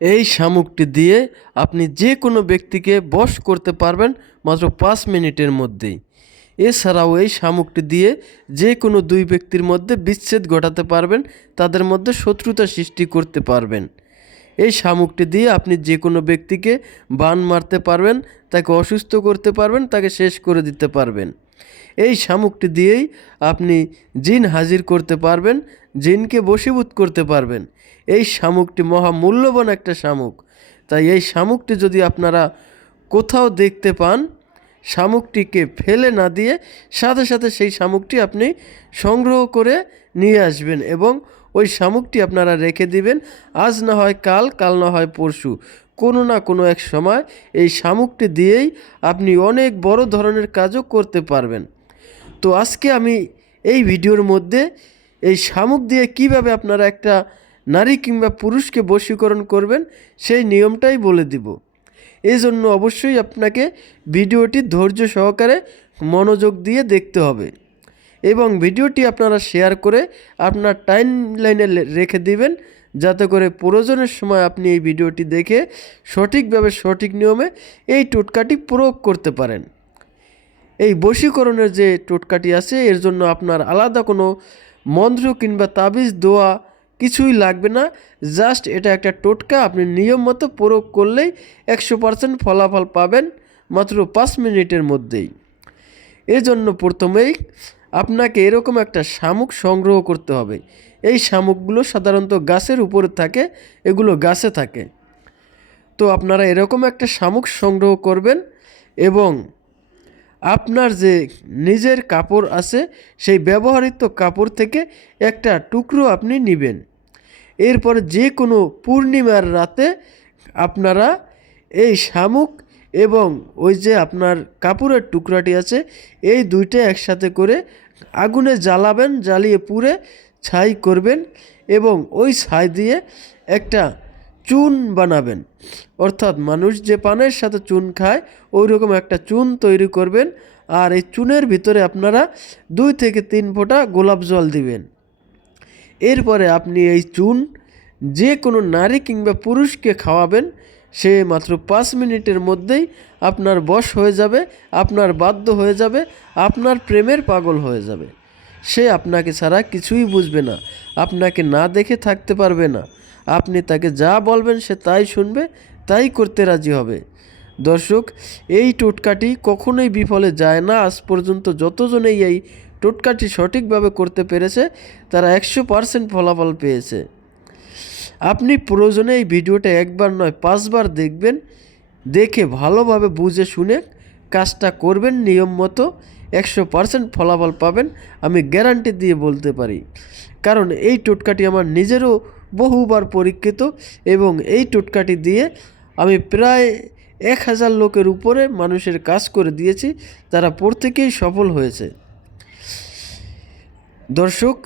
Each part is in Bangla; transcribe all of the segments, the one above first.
এই শামুকটি দিয়ে আপনি যে কোনো ব্যক্তিকে বশ করতে পারবেন মাত্র 5 মিনিটের মধ্যেই। এছাড়াও এই শামুকটি দিয়ে যে কোনো দুই ব্যক্তির মধ্যে বিচ্ছেদ ঘটাতে পারবেন, তাদের মধ্যে শত্রুতা সৃষ্টি করতে পারবেন। এই শামুকটি দিয়ে আপনি যে কোনো ব্যক্তিকে বান মারতে পারবেন, তাকে অসুস্থ করতে পারবেন, তাকে শেষ করে দিতে পারবেন। এই শামুকটি দিয়েই আপনি জিন হাজির করতে পারবেন, জিনকে বশীভূত করতে পারবেন। এই শামুকটি মহামূল্যবান একটা শামুক। তাই এই শামুকটি যদি আপনারা কোথাও দেখতে পান, শামুকটিকে ফেলে না দিয়ে সাথে সাথে সেই শামুকটি আপনি সংগ্রহ করে নিয়ে আসবেন এবং ওই শামুকটি আপনারা রেখে দিবেন। আজ না হয় কাল, কাল না হয় পরশু, কোনো না কোনো এক সময় এই শামুকটি দিয়েই আপনি অনেক বড় ধরনের কাজও করতে পারবেন। তো আজকে আমি এই ভিডিওর মধ্যে এই শামুক দিয়ে কিভাবে আপনারা একটা নারী কিংবা পুরুষকে বশীকরণ করবেন সেই নিয়মটাই বলে দিব। এই জন্য অবশ্যই আপনাকে ভিডিওটি ধৈর্য সহকারে মনোযোগ দিয়ে দেখতে হবে এবং ভিডিওটি আপনারা শেয়ার করে আপনার টাইমলাইনে রেখে দিবেন, যাতে করে প্রয়োজনের সময় আপনি এই ভিডিওটি দেখে সঠিকভাবে সঠিক নিয়মে এই টোটকাটি প্রয়োগ করতে পারেন। এই বশীকরণের যে টোটকাটি আছে, এর জন্য আপনার আলাদা কোনো মন্ত্র কিংবা তাবিজ দোয়া কিছুই লাগবে না। জাস্ট এটা একটা টোটকা, আপনি নিয়ম মতো প্রয়োগ করলেই 100% ফলাফল পাবেন মাত্র 5 মিনিটের মধ্যেই। এজন্য প্রথমেই আপনাকে এরকম একটা শামুক সংগ্রহ করতে হবে। এই শামুকগুলো সাধারণত গাছের উপরে থাকে, এগুলো গাছে থাকে। তো আপনারা এরকম একটা শামুক সংগ্রহ করবেন এবং আপনার যে নিজের কাপড় আছে সেই ব্যবহৃত কাপড় থেকে একটা টুকরো আপনি নেবেন। এরপর যে কোনো পূর্ণিমার রাতে আপনারা এই শামুক এবং ওই যে আপনার কাপড়ের টুকরাটি আছে, এই দুইটা একসাথে করে আগুনে জ্বালাবেন, জ্বালিয়ে পুড়ে ছাই করবেন এবং ওই ছাই দিয়ে একটা চুন বানাবেন। অর্থাৎ মানুষ যে পানের সাথে চুন খায় ওই রকম একটা চুন তৈরি করবেন। আর এই চুনের ভিতরে আপনারা 2 থেকে 3 ফোঁটা গোলাপ জল দিবেন। এরপরে আপনি এই চুন যে কোনো নারী কিংবা পুরুষকে খাওয়াবেন, সে মাত্র 5 মিনিটের মধ্যেই আপনার বশ হয়ে যাবে, আপনার বাধ্য হয়ে যাবে, আপনার প্রেমের পাগল হয়ে যাবে। সে আপনাকে ছাড়া কিছুই বুঝবে না, আপনাকে না দেখে থাকতে পারবে না। আপনি তাকে যা বলবেন সে তাই শুনবে, তাই করতে রাজি হবে। দর্শক, এই টোটকাটি কখনোই বিফলে যায় না। আজ পর্যন্ত যতজনেই এই টোটকাটি সঠিকভাবে করতে পেরেছে তারা 100% ফলাফল পেয়েছে। আপনি প্রয়োজনে এই ভিডিওটা একবার নয় 5 বার দেখবেন, দেখে ভালোভাবে বুঝে শুনে কাজটা করবেন নিয়ম মতো, 100% ফলাফল পাবেন, আমি গ্যারান্টি দিয়ে বলতে পারি। কারণ এই টোটকাটি আমার নিজেরও বহুবার পরীক্ষিত এবং এই টোটকাটি দিয়ে আমি প্রায় 1000 লোকের উপরে মানুষের কাজ করে দিয়েছি, তারা প্রত্যেকেই সফল হয়েছে। দর্শক,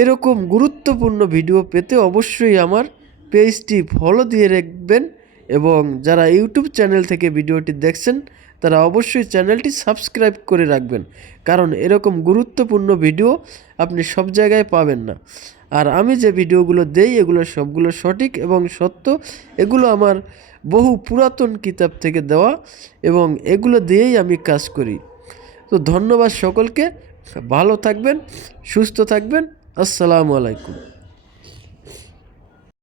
এরকম গুরুত্বপূর্ণ ভিডিও পেতে অবশ্যই আমার পেজটি ফলো দিয়ে রাখবেন এবং যারা ইউটিউব চ্যানেল থেকে ভিডিওটি দেখছেন তারা অবশ্যই চ্যানেলটি সাবস্ক্রাইব করে রাখবেন, কারণ এরকম গুরুত্বপূর্ণ ভিডিও আপনি সব জায়গায় পাবেন না। আর আমি যে ভিডিওগুলো দেই এগুলো সবগুলো সঠিক এবং সত্য, এগুলো আমার বহু পুরাতন কিতাব থেকে দেওয়া এবং এগুলো দিয়েই আমি কাজ করি। তো ধন্যবাদ সকলকে, ভালো থাকবেন, সুস্থ থাকবেন। আসসালামু আলাইকুম।